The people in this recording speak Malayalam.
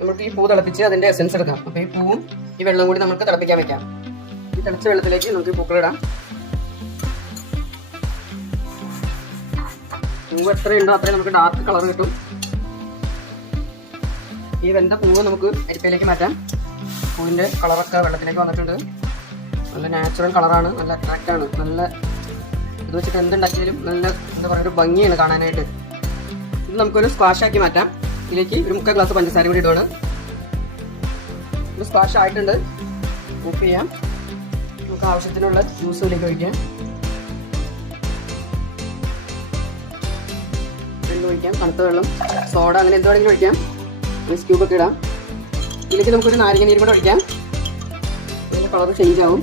നമുക്ക് ഈ പൂ തിളപ്പിച്ച് അതിൻ്റെ എസൻസ് എടുക്കാം. അപ്പോൾ ഈ പൂവും ഈ വെള്ളവും കൂടി നമുക്ക് തിളപ്പിക്കാൻ വെക്കാം. ഈ തിളച്ച വെള്ളത്തിലേക്ക് നമുക്ക് പൂക്കളിടാം. പൂവ് എത്രയുണ്ടോ അത്രയും നമുക്ക് ഡാർക്ക് കളർ കിട്ടും. ഈ വെന്ത പൂവ് നമുക്ക് അരിപ്പയിലേക്ക് മാറ്റാം. പൂവിൻ്റെ കളറൊക്കെ വെള്ളത്തിലേക്ക് വന്നിട്ടുണ്ട്. നല്ല നാച്ചുറൽ കളറാണ്, നല്ല അട്രാക്റ്റാണ്. നല്ല ഇത് വെച്ചിട്ട് എന്തുണ്ടാക്കിയാലും നല്ല എന്താ പറയുക ഒരു ഭംഗിയാണ് കാണാനായിട്ട്. ഇത് നമുക്കൊരു സ്ക്വാഷാക്കി മാറ്റാം. ഇതിലേക്ക് ഒരു 3/4 ഗ്ലാസ് പഞ്ചസാര കൂടി ഇടുകയാണ്. ഇത് സ്ക്വാഷ് ആയിട്ടുണ്ട്. ഓഫ് ചെയ്യാം. നമുക്ക് ആവശ്യത്തിനുള്ള ജ്യൂസ് ഇതിലേക്ക് ഒഴിക്കാം. വെള്ളം ഒഴിക്കാം, തണുത്ത വെള്ളം, സോഡ, അങ്ങനെ എന്ത് വേണമെങ്കിലും ഒഴിക്കാം. ഐസ് ക്യൂബൊക്കെ ഇടാം. ഇതിലേക്ക് നമുക്കൊരു നാരങ്ങ നീരും കൂടെ ഒഴിക്കാം. ഇതിൻ്റെ കളർ ചേഞ്ച് ആവും.